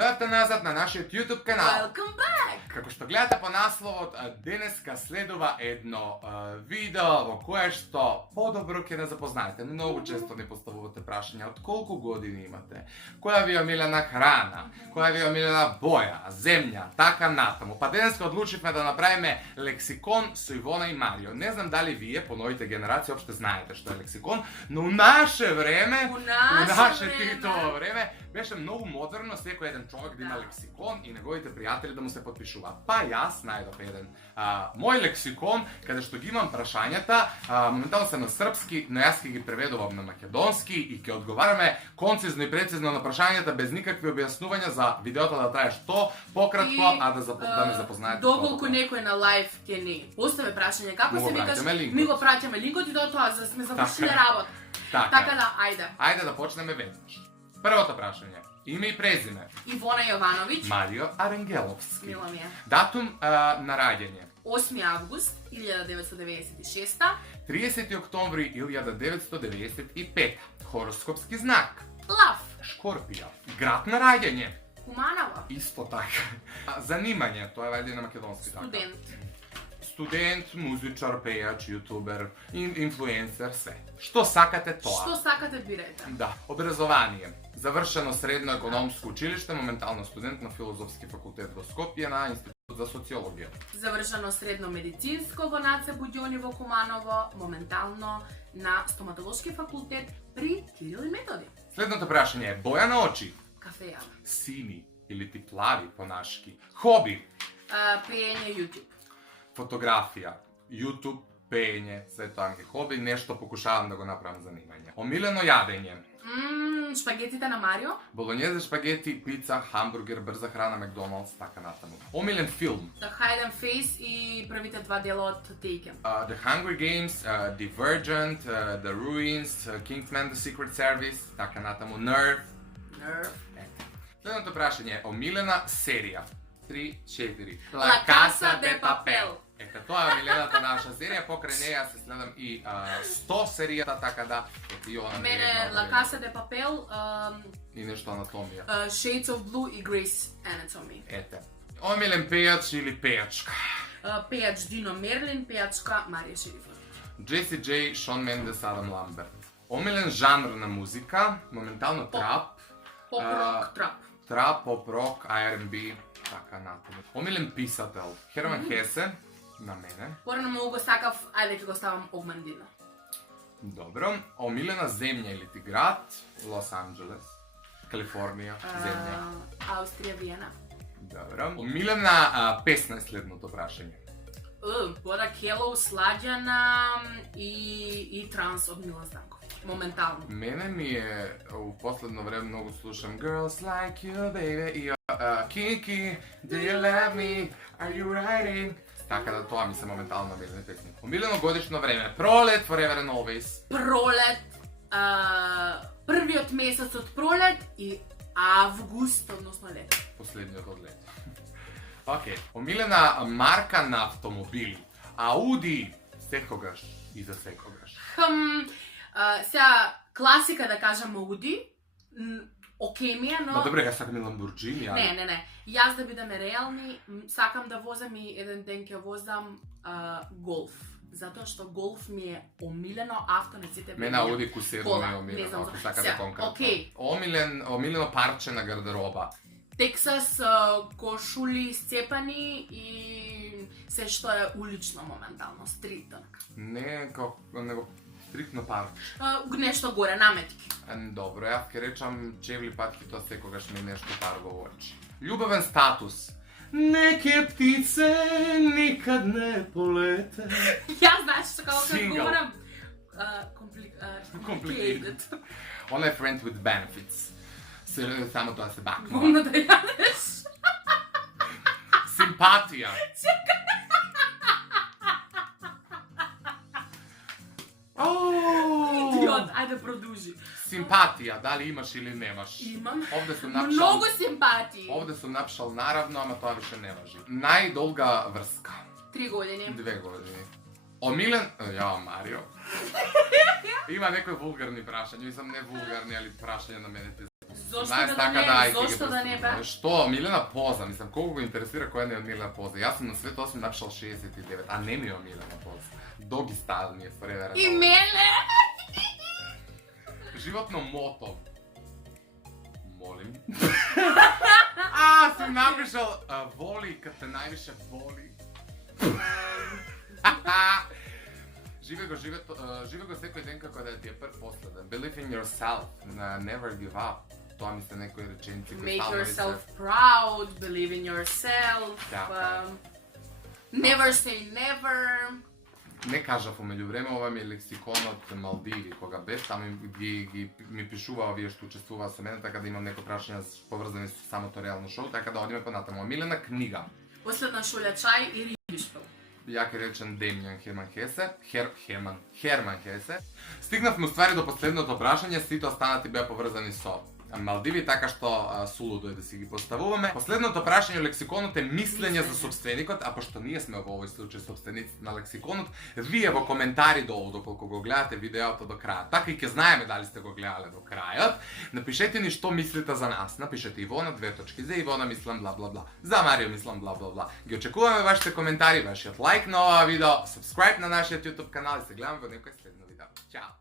дојдовте назад на нашиот YouTube канал. Welcome back! Како што гледате по насловот, денеска следува едно видео во кое што подобро ќе не запознаете. Многу често не поставувате прашања од колку години имате, која ви е омилена храна, која ви е омилена боја, земја, така натаму. Па денеска одлучивме да направиме лексикон со Ивона и Марио. Не знам дали вие, по новите генерации, опште знаете што е лексикон, но у наше време, титово време, беше многу модерно секој еден човек да има лексикон и неговите пријатели да му се потпишуваат. Па јас најдов еден мој лексикон, каде што ги имам прашањата, моментално се на српски, но јас ќе ги преведувам на македонски и ќе одговараме концизно и прецизно на прашањата без никакви објаснувања за видеото да трае што пократко, а да ме запознаете. Доколку некој на лайв ќе не постави прашање, како се викаш, ми го праќаме линкот и до тоа, за да сме завршиле работа. Така да, ајде. Ајде да почнеме веднаш. Првото прашање. Име и презиме. Ивона Јовановиќ. Марио Аренгеловски. Мило ми е. Датум на раѓање. 8 август 1996. 30 октомври 1995. Хороскопски знак. Лав. Шкорпија. Град на раѓање. Куманово. Исто така. Занимање, тоа е вајде на македонски така. Студент, музичар, пејач, јутубер, инфлуенсер, се. Што сакате тоа? Што сакате бирајте. Да, образование. Завршено средно економско училиште, моментално студент на филозофски факултет во Скопје на Институт за социологија. Завршено средно медицинско во НЦ Буѓони во Куманово, моментално на стоматолошки факултет при Кирил и Методи. Следното прашање е боја на очи. Кафеја. Сини или ти плави понашки. Хоби. Пеење YouTube. Фотографија, YouTube, пеење, се тоа ми е хоби, нешто покушавам да го направам занимање. Омилено јадење. Шпагетите на Марио. Болонјезе, шпагети, пица, хамбургер, брза храна, Макдоналдс, така натаму. Омилен филм. The Hidden Face и првите два дела од Taken. The Hunger Games, Divergent, The Ruins, Kingsman, The Secret Service, така натаму. Nerve. Следното прашање е омилена серија. 3-4. La Casa de Papel. Ете, тоа е омилената наша серија, покрај неја се следам и 100 серијата, така да, ете и она. Мене La Casa de Papel, и нешто анатомија. Shades of Blue и Grey's Anatomy. Ете. Омилен пејач или пејачка. Пејач Дино Мерлин, пејачка Марија Шерифова. Джеси Джей, Шон Мендес, Адам Ламберт. Омилен жанр на музика, моментално трап. Поп-рок, трап. Трап, поп-рок, R&B, така натаму. Омилен писател, Херман Хесе, на мене. Порано многу го сакав, ајде ќе го ставам Огмандина. Добро. Омилена земја или ти град, Лос Анџелес, Калифорнија, земја. Аустрија, Виена. Добро. Омилена песна е следното прашање. Бора Келоу, Сладјана и Транс од Милан Станков. Моментално. Мене ми е, у последно време многу слушам Girls Like You, Baby, и Kiki, Do You Love Me, Are You Riding? Така да тоа ми се моментално омилени песни. Омилено годишно време, пролет, Forever and Always. Пролет, првиот месец од пролет и август, односно лето. Последниот од лето. Океј, омилена марка на автомобили. Ауди, секогаш и за секогаш. Сега, класика да кажам Ауди, окей ми е, но... Ма добре, ја сакам и Ламборџини, али... Не. Јас да бидеме реални, сакам да возам и еден ден ќе возам Голф. Затоа што Голф ми е омилено авто на сите Мене Ауди Q7 ми е омилено, ако сакате конкретно. Окей. Омилено парче на гардероба. Тексас, кошули сцепани и се што е улично моментално, стрит. Не, него стриктно парче. Нешто горе, наметки. Добро, јас ќе речам чевли патки, тоа секогаш ми нешто пар во очи. Љубовен статус. Неке птице никад не полете. Јас знаеш што како Single. говорам. Complicated. Ona je friend with benefits. Само тоа се бакнува. Бумно да јадеш. Симпатија. Идиот, ајде продужи. Симпатија, дали имаш или немаш? Имам. Овде сум напишал... Многу симпатии. Овде сум напишал наравно, ама тоа више не важи. Најдолга врска. 3 години. 2 години. Омилен... Ја, Марио. Има некои вулгарни прашања, мислам не вулгарни, али прашања на мене те Зошто Знаеш, да така не, ајде ги зошто да не бе? представуваме. Што, Милена Поза, мислам, колку го интересира која не е од Милена Поза. Јас сум на свет 8 напишал 69, а не ми е од Милена Поза. Доги стайл ми е forever. И мене! Животно мото. Молим. Сум напишал воли кад те највише воли. Живе го секој ден како да ти е прв последен. Believe in yourself, never give up. Тоа ми се некои реченици кои Make стално ви yourself се... proud, believe in yourself, Така. never say never. Не кажав во меѓувреме, ова ми е лексиконот Малдиви, кога бев, таму ми пишува овие што учествуваа со мене, така да имам некои прашања поврзани со самото реално шоу, така да одиме понатаму. Милена книга. Последна шолја чај и рибишпил. Ја ке речен Демјан Херман Хесе. Херман Хесе. Стигнавме уствари до последното прашање, сите останати беа поврзани со Малдиви, така што сулудо е да си ги поставуваме. Последното прашање во лексиконот е мислење за сопственикот, а пошто ние сме во овој случај сопственици на лексиконот, вие во коментари долу доколку го гледате видеото до крајот, така и ќе знаеме дали сте го гледале до крајот, напишете ни што мислите за нас. Напишете Ивона, за Ивона мислам бла бла бла, за Марио мислам бла бла бла. Ги очекуваме вашите коментари, вашиот лайк на ова видео, subscribe на нашиот YouTube канал и се гледаме во некој следно видео. Чао!